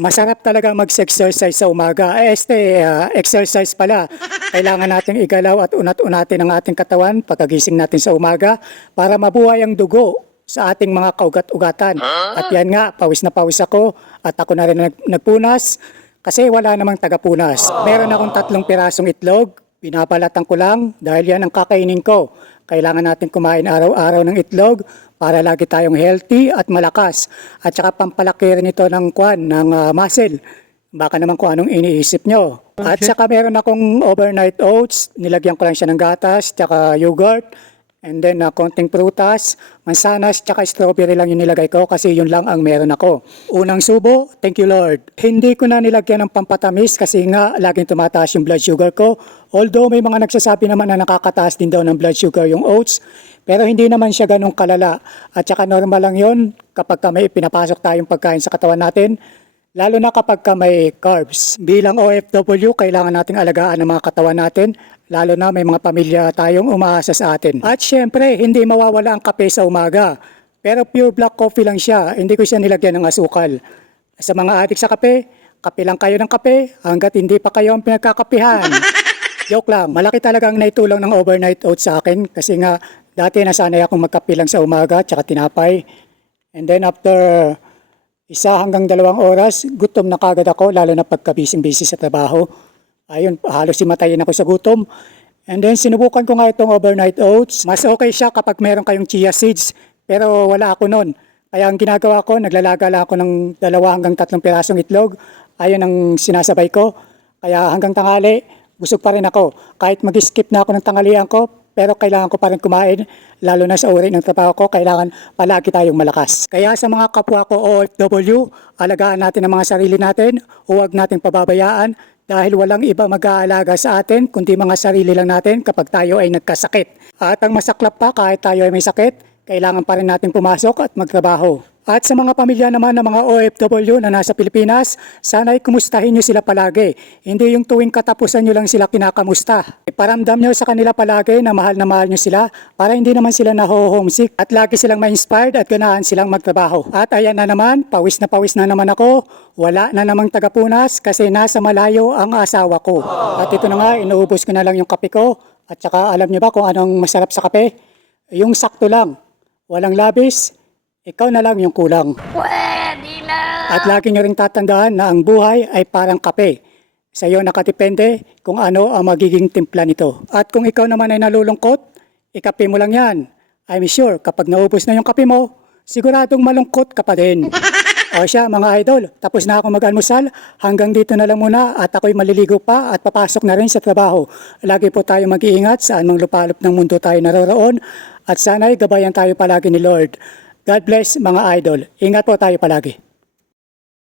Masarap talaga mag-exercise sa umaga. Exercise pala. Kailangan nating igalaw at unat-unatin ang ating katawan pagkagising natin sa umaga para mabuhay ang dugo sa ating mga kaugat-ugatan. At yan nga, pawis na pawis ako at ako na rin nagpunas kasi wala namang tagapunas. Meron akong 3 pirasong itlog, binabalatan ko lang dahil yan ang kakainin ko. Kailangan natin kumain araw-araw ng itlog para lagi tayong healthy at malakas. At saka pampalaki rin ito ng muscle. Baka naman kung anong iniisip nyo. Okay. At saka meron akong overnight oats. Nilagyan ko lang siya ng gatas, tsaka yogurt. And then konting prutas, mansanas, tsaka strawberry lang yung nilagay ko kasi yun lang ang meron ako. Unang subo, thank you Lord. Hindi ko na nilagyan ng pampatamis kasi nga laging tumataas yung blood sugar ko. Although may mga nagsasabi naman na nakakataas din daw ng blood sugar yung oats, pero hindi naman siya ganun kalala. At saka normal lang yun kapag may pinapasok tayong pagkain sa katawan natin. Lalo na kapag may carbs. Bilang OFW, kailangan nating alagaan ang mga katawan natin, lalo na may mga pamilya tayong umaasa sa atin. At syempre, hindi mawawala ang kape sa umaga. Pero pure black coffee lang siya, hindi ko siya nilagyan ng asukal. Sa mga adik sa kape, kape lang kayo ng kape hanggat hindi pa kayo ang pinagkakapihan. Joke lang, malaki talagang naitulong ng overnight oats sa akin kasi nga dati nasanay akong magkape lang sa umaga tsaka tinapay. And then after 1 hanggang 2 oras, gutom na kagad ako, lalo na pagka-busy sa trabaho. Ayun, halos himatayin ako sa gutom. And then sinubukan ko nga itong overnight oats. Mas okay siya kapag meron kayong chia seeds, pero wala ako nun. Kaya ang ginagawa ko, naglalaga lang ako ng 2 hanggang 3 pirasong itlog. Ayun ang sinasabay ko. Kaya hanggang tanghali, busog pa rin ako. Kahit mag-skip na ako ng tanghalian ko, pero kailangan ko pa rin kumain, lalo na sa uri ng trabaho ko, kailangan palagi tayong malakas. Kaya sa mga kapwa ko OFW, alagaan natin ang mga sarili natin, huwag nating pababayaan dahil walang iba mag-aalaga sa atin, kundi mga sarili lang natin kapag tayo ay nagkasakit. At ang masaklap pa, kahit tayo ay may sakit, kailangan pa rin natin pumasok at magtrabaho. At sa mga pamilya naman ng mga OFW na nasa Pilipinas, sana'y kumustahin nyo sila palagi. Hindi yung tuwing katapusan nyo lang sila kinakamusta. Iparamdam nyo sa kanila palagi na mahal nyo sila para hindi naman sila naho-homesick at lagi silang ma-inspired at ganahan silang magtrabaho. At ayan na naman, pawis na naman ako. Wala na namang tagapunas kasi nasa malayo ang asawa ko. At ito na nga, inuubos ko na lang yung kape ko. At saka alam nyo ba kung anong masarap sa kape? Yung sakto lang. Walang labis. Ikaw na lang yung kulang. Pwede na! At lagi nyo ring tatandaan na ang buhay ay parang kape. Sa iyo nakadepende kung ano ang magiging timpla nito. At kung ikaw naman ay nalulungkot, ikape mo lang yan. I'm sure kapag naubos na yung kape mo, siguradong malungkot ka pa din. O siya mga idol, tapos na ako mag-almusal. Hanggang dito na lang muna at ako'y maliligo pa at papasok na rin sa trabaho. Lagi po tayo mag-iingat saan mang lupalop ng mundo tayo naroroon. At sana'y gabayan tayo palagi ni Lord. God bless mga idol. Ingat po tayo palagi.